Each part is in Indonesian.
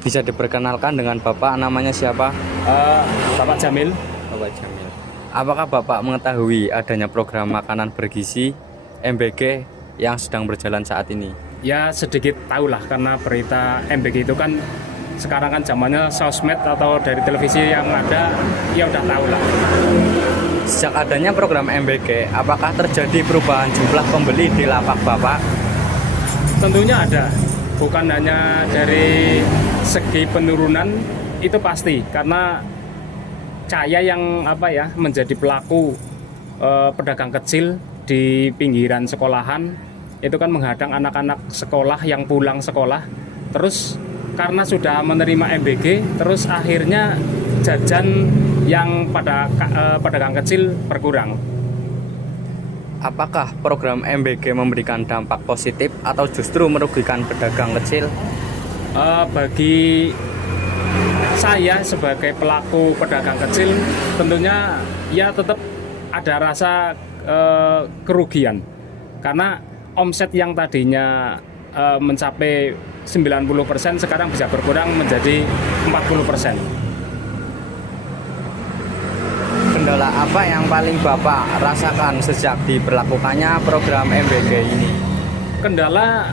Bisa diperkenalkan dengan Bapak, namanya siapa? Bapak Jamil. Bapak Jamil. Apakah Bapak mengetahui adanya program makanan bergizi MBG yang sedang berjalan saat ini? Ya sedikit tahulah karena berita MBG itu kan sekarang kan zamannya sosmed atau dari televisi yang ada, ya udah tahu lah. Sejak adanya program MBG, apakah terjadi perubahan jumlah pembeli di lapak Bapak? Tentunya ada, bukan hanya dari segi penurunan itu pasti karena saya yang menjadi pelaku pedagang kecil di pinggiran sekolahan itu kan menghadang anak-anak sekolah yang pulang sekolah, terus karena sudah menerima MBG terus akhirnya jajan yang pada pedagang kecil berkurang. Apakah program MBG memberikan dampak positif atau justru merugikan pedagang kecil? Bagi saya sebagai pelaku pedagang kecil tentunya ya tetap ada rasa kerugian karena omset yang tadinya mencapai 90% sekarang bisa berkurang menjadi 40%. Kendala apa yang paling Bapak rasakan sejak diberlakukannya program MBG ini? Kendala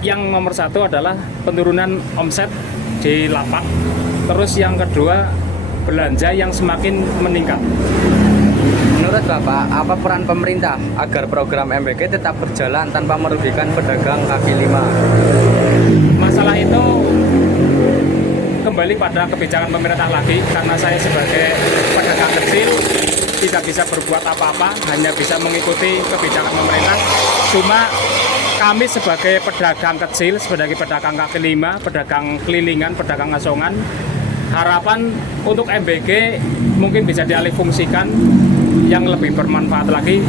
yang nomor satu adalah penurunan omset di lapak. Terus yang kedua, belanja yang semakin meningkat. Menurut Bapak, apa peran pemerintah agar program MBG tetap berjalan tanpa merugikan pedagang kaki lima? Masalah itu kembali pada kebijakan pemerintah lagi, karena saya sebagai pedagang kecil tidak bisa berbuat apa-apa, hanya bisa mengikuti kebijakan pemerintah. Cuma kami sebagai pedagang kecil, sebagai pedagang kaki lima, pedagang kelilingan, pedagang asongan, harapan untuk MBG mungkin bisa dialihfungsikan yang lebih bermanfaat lagi.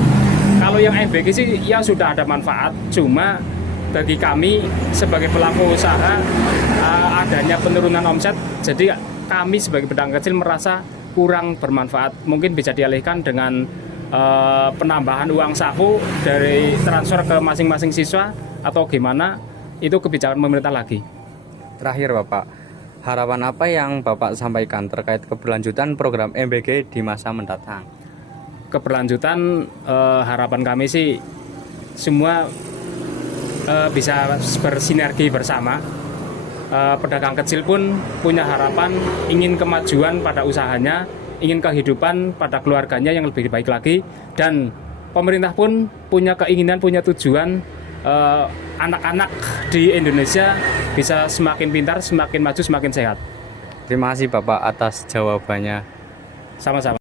Kalau yang MBG sih ya sudah ada manfaat, cuma bagi kami sebagai pelaku usaha adanya penurunan omset, jadi kami sebagai pedagang kecil merasa kurang bermanfaat. Mungkin bisa dialihkan dengan penambahan uang saku dari transfer ke masing-masing siswa atau gimana, itu kebijakan pemerintah lagi. Terakhir Bapak, harapan apa yang Bapak sampaikan terkait keberlanjutan program MBG di masa mendatang? Keberlanjutan harapan kami sih semua bisa bersinergi bersama. Pedagang kecil pun punya harapan, ingin kemajuan pada usahanya, ingin kehidupan pada keluarganya yang lebih baik lagi, dan pemerintah pun punya keinginan, punya tujuan anak-anak di Indonesia bisa semakin pintar, semakin maju, semakin sehat. Terima kasih Bapak atas jawabannya. Sama-sama.